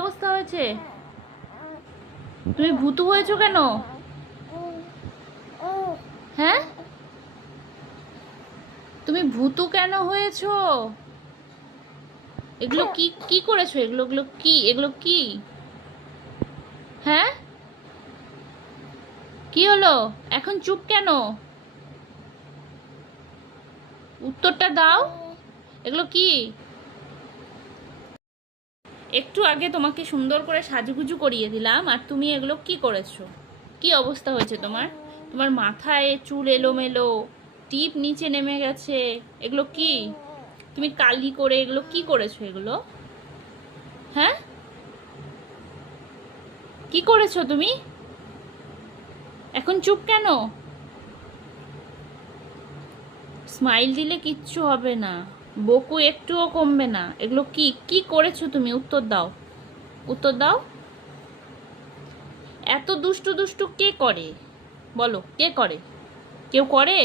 অবস্থা হয়েছে? তুমি ভূতু হয়েছো কেন? হ্যাঁ, তুমি ভূতু কেন হয়েছো? এগুলো কি কি করেছো? এগুলো কি? এগুলো কি? হ্যাঁ, কি হলো? এখন চুপ কেন? উত্তরটা দাও। এগুলো কি? একটু আগে তোমাকে সুন্দর করে সাজুগুজু করিয়ে দিলাম, আর তুমি এগুলো কি করেছো? কি অবস্থা হয়েছে তোমার? তোমার মাথায় চুল এলোমেলো, টিপ নিচে নেমে গেছে। এগুলো কি? তুমি কালি করে এগুলো কি করেছো এগুলো? হ্যাঁ, কি করেছো তুমি? এখন চুপ কেন? স্মাইল দিলে কিচ্ছু হবে না, বকু একটুও কমবে না। এগুলো কি কি করেছো তুমি? উত্তর দাও, উত্তর দাও। এত দুষ্টু দুষ্টু কে করে? বলো, কে করে? কেউ করে?